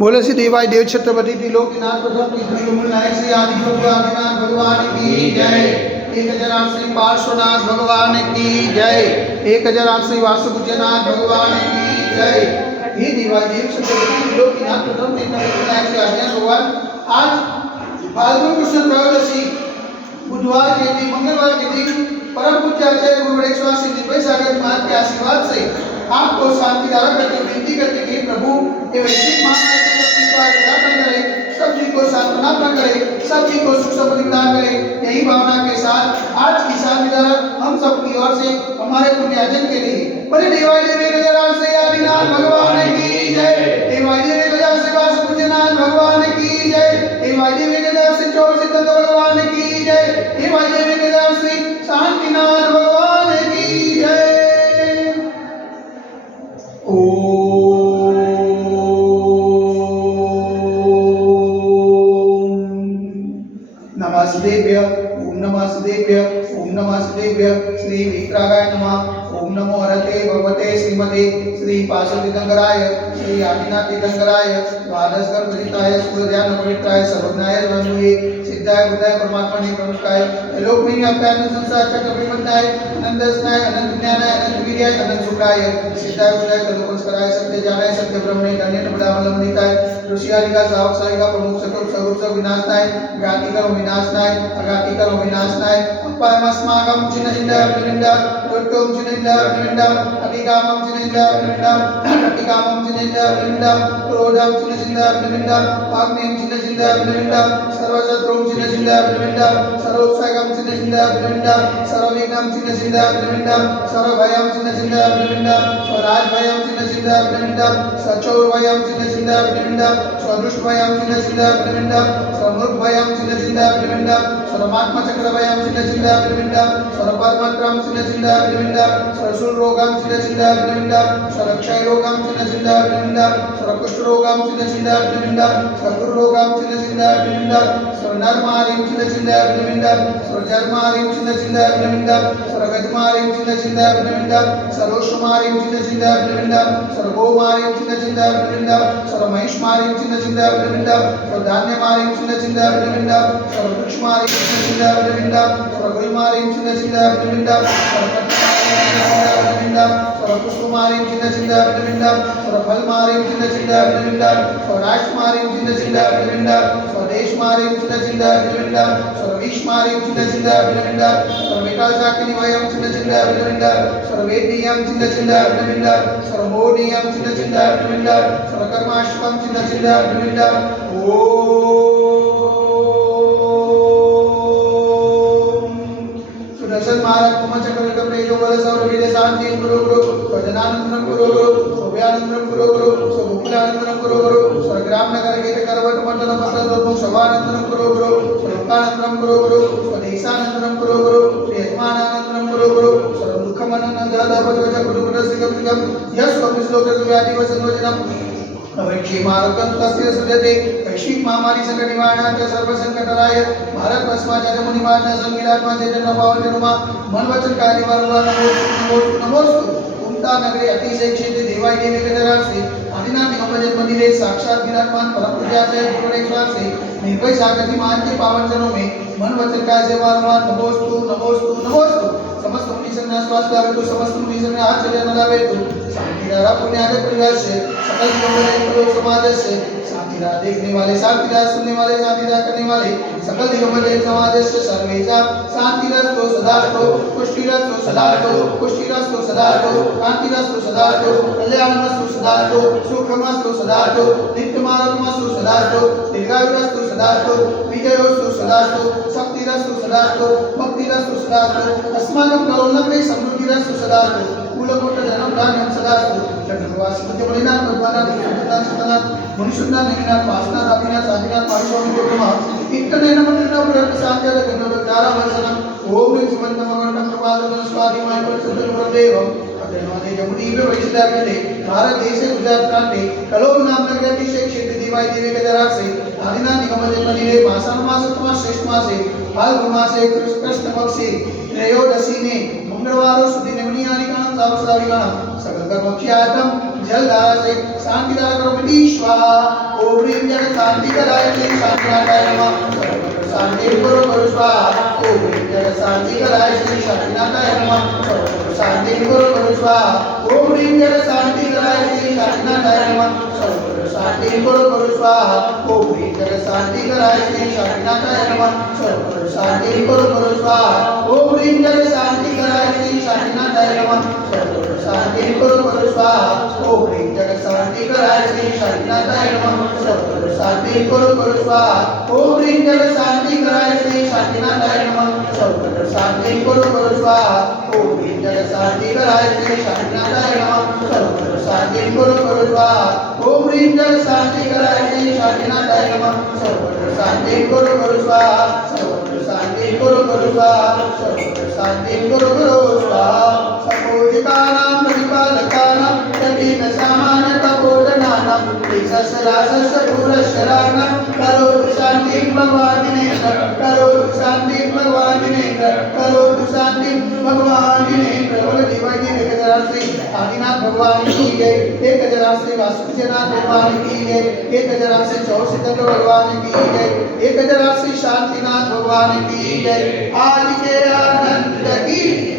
बोले श्री देवाय देव छत्रपति त्रिलोकीनाथ प्रथम तीर्थंकर नायक श्री आदि प्रभु आदिनाथ भगवान की जय। 1008 श्री पार्श्वनाथ भगवान की जय। 1008 श्री वासुपूज्यनाथ भगवान की जय। हे देवाय देव छत्रपति त्रिलोकीनाथ प्रथम तीर्थंकर नायक श्री आदिनाथ भगवान, आज फाल्गुन कृष्ण त्रयोदशी बुधवार के दिन, मंगलवार के दिन परम पूज्य आचार्य गुरु गणेश श्री निर्भय सागर महाराज के आशीर्वाद से आपको शांति धारा करके विनती करते कि प्रभु ये वैश्विक महामारी से सबकी को प्रदान करे, सभी को सांत्वना प्रदान करे, सभी को सुख समृद्धि प्रदान करे। यही भावना के साथ आज की शांति धारा हम सबकी ओर से हमारे पुण्यार्जन के लिए बड़े देवाय देव गजराज से आदिनाथ भगवान की जय। देवाय देव गजराज से वासुपूज्यनाथ भगवान की जय। देवाय देव गजराज से चौर सिद्धंत भगवान की जय। देवाय देव गजराज से शांतिनाथ भगवान की जय। नमस्तेभ्य ओम नमस्तेभ्य ओम नमस्तेभ्य श्री विक्रागाय नमः। ओम नमो हरते भगवते श्रीमते श्री पार्श्वतीर्थंकराय श्री आदिनाथ तीर्थंकराय द्वादश गणपतिताय सूर्यध्यान पवित्राय सर्वज्ञाय स्वामी सिद्धाय बुद्धाय परमात्मने प्रमुखाय लोक में अप्यान संसार चक्र विमताय अनंत स्नाय अनंत ज्ञानाय अनंत वीर्याय अनंत सुखाय सिद्धाय बुद्धाय तदोपस्कराय सत्य जानाय सत्य ब्रह्मणे धन्य बदावलंबिताय ऋषियादि का सावक साई का प्रमुख सकल स्वरूप सब विनाशनाय ज्ञाति करो विनाशनाय अज्ञाति करो विनाशनाय परमस्माकं चिन्नहिंदा विनिंदा उत्तम चिन्नहिंदा विनिंदा अतिकामं चिन्नहिंदा विनिंदा अतिकामं चिन्नहिंदा विनिंदा क्रोधं चिन्नहिंदा विनिंदा आग्नेयं चिन्नहिंदा विनिंदा सर्वशत्रुं चिन्नहिंदा विनिंदा सर्वोपसागं चिन्नहिंदा विनिंदा सर्वविघ्नं चिन्नहिंदा विनिंदा सर्वभयं चिन्नहिंदा विनिंदा स्वराजभयं चिन्नहिंदा विनिंदा सचौरभयं चिन्नहिंदा विनिंदा स्वदुष्टभयं चिन्नहिंदा विनिंदा सर्वमूर्खभयं चिन्नहिंदा विनिंदा सर्वमात्मचक्रभयं चिन्नहिंदा विनिंदा सर्वपरमत्रं चिन्नहिंदा विनिंदा सर्वशूलरोगं चिन्नहिंदा विनिंदा सर्वक्षयरोगं चिन्नहिंदा विनिंदा सर्वकुष्ठरोगं चिन्नहिंदा विनिंदा सर्वरोगं चिन्नहिंदा विनिंदा सर्वनरमारिं चिन्नहिंदा विनिंदा सर्वजर्मारिं चिन्नहिंदा विनिंदा सर्वगजमारिं चिन्नहिंदा विनिंदा सर्वोष्मारिं चिन्नहिंदा विनिंदा सर्वगोमारिं चिन्नहिंदा विनिंदा सर्वमहिष्मारिं चिन्नहिंदा विनिंदा सर्वधान्यमारिं चिन्नहिंदा विनिंदा सर्ववृक्षमारिं चिन्नहिंदा विनिंदा सर्वगुलमारिं चिन्नहिंदा विनिंदा सर्वपत्रमारिं सर्वपुष्पमारिं चिन्नहिंदा विनिंदा सर्वफलमारिं चिन्नहिंदा विनिंदा स्वराष्ट्रमारिं चिन्नहिंदा विनिंदा स्वदेशमारिं चिन्नहिंदा विनिंदा सर्वविश्वमारिं चिन्नहिंदा विनिंदा सर्वविकासाग्निवयं चिन्नहिंदा विनिंदा सर्ववेदीयं चिन्नहिंदा विनिंदा सर्वमोदीयं चिन्नहिंदा विनिंदा सर्वकर्माश्वं चिन्नहिंदा विनिंदा सुदर्शन महाराज कुमचक्र प्रेजो बल सौरवीर शांति गुरु गुरु भजनानंदन गुरु गुरु सोभ्यानंदन गुरु गुरु सोभुकुलानंदन गुरु गुरु स्वर्ग्राम नगर गीत करवट मंडल मस्तक शोभानंदन गुरु गुरु स्वरूपानंदन गुरु गुरु स्वदेशानंदन गुरु गुरु प्रियमानंदन गुरु गुरु सर्वदुःखमनंदन दाभजवच गुरु गुरु सिगम सिगम यश स्वप्न श्लोक व्याधि वसनवचनम अवक्षेमारोग्यं तस्य सुजते वैश्विक महामारी संकट निवारणार्थ सर्व संकटराय भारत वर्षमाच्या मुनिमाच्या संगीतात्मा चैतन्य पावन जन्मा मन वचन काय निवारण नमोस्तु उमता नगरे अतिशय क्षेत्र देवाय देवी गजराज से आदिनाथ निगमजन मंदिरे साक्षात विराजमान परम पूज्याचार्य गुरु गणेश से निर्भय सागर मान के पावन जनों में मन वचन काय से वारंवार नमोस्तु नमोस्तु नमोस्तु समस्त मुनि संघ स्वास्थ्य लाभे तो समस्त मुनि संघ आचर्य न लाभे तो शांतिधारा पुण्यादि परिवार से सकल दिगंबर समाज से शांतिधारा देखने वाले शांतिधारा सुनने वाले शांतिधारा करने वाले सकल दिगंबर समाज से सर्वेजा शांतिरस्तो सदास्तो पुष्टिरस्तो सदास्तो पुष्टिरस्तो सदास्तो कांतिरस्तो सदास्तो कल्याणमस्तु सदास्तो सुखमस्तु सदास्तो नित्यमारोग्यमस्तु सदास्तो दीर्घायुरस्तु सदास्तो विजयोस्तु सदास्तो शक्तिरस्तु सदास्तो भक्तिरस्तु सदास्तो अस्माकं करोलग्ने समृद्धिरस्तु सदास्तो कुलकोट धनम धान्यम सदास्तु चक्रवासी मध्यमलिनाथ भगवानाथ सुतनाथ सुतनाथ मुनिशुद्धाथ निनाथ पासनाथ अभिनाथ साधिनाथ मारिस्वामी गुरुमा इत्तने नमन्ना प्रत साध्य गन्नोद चारा वर्षनम ओम सुमंत मगंडम प्रपादन स्वाधि माय परिशुद्ध गुरुदेवम अतनवादे जमुनीवे वैशिष्टार्यते भारत देश गुजरात प्रांते कलोल नाम नगरति क्षेत्र देवाय देवी गजराज से आदिनाथ निगमजन मंदिरे मासन मासत्मा श्रेष्ठ मासे फाल्गुन मासे कृष्ण पक्षे त्रयोदशी ने मंगलवार सुदी निवनियानिकां सावसाविकां सकल कर्मख्यातम जल धारा से शांति धारा करो मिटी स्वाहा ओम ह्रीं जगत शांति कराय श्री शांतिनाथाय नमः शांति करो स्वाहा ओम ह्रीं जगत शांति कराय श्री शांतिनाथाय नमः शांति करो स्वाहा ओम ह्रीं जगत शांति कराय श्री शांतिनाथाय नमः शांति करो स्वाहा ओम ह्रीं जगत शांति कराय श्री शांतिनाथाय नमः शांति करो स्वाहा ओम ह्रीं जगत शांति कराय श्री शांतिनाथाय नमः शांति करो स्वाहा ओम ह्रीं जगत शांति कराय श्री शांतिनाथाय नमः शांति करो स्वाहा ओम ह्रीं जगत शांति कराय श्री शांतिनाथाय नमः शांति करो स्वाहा ओम ह्रीं जगत शांति कराय श्री शांतिनाथाय नमः शांति करो स्वाहा ओम ह्रीं जगत शांति कराय श्री शांतिनाथाय नमः शांति करो स्वाहा शांति करो स्वाहा शांति करो स्वाहा सपोजितानां परिपालकानां तदीन सामान्य तपोधनानां विसहस्रासस्य पुरस्सराणां करोतु शांति भगवान् जिनेन्द्र करोतु शांति भगवान् जिनेन्द्र करोतु शांति भगवान् जिनेन्द्र बोलो दिवाली एक हजार श्री आदिनाथ भगवान की जय 1000 श्री वासुदेवनाथ भगवान की जय 1000 श्री चौसितंद्र भगवान की जय 1000 श्री शांतिनाथ भगवान की जय आज के आनंद की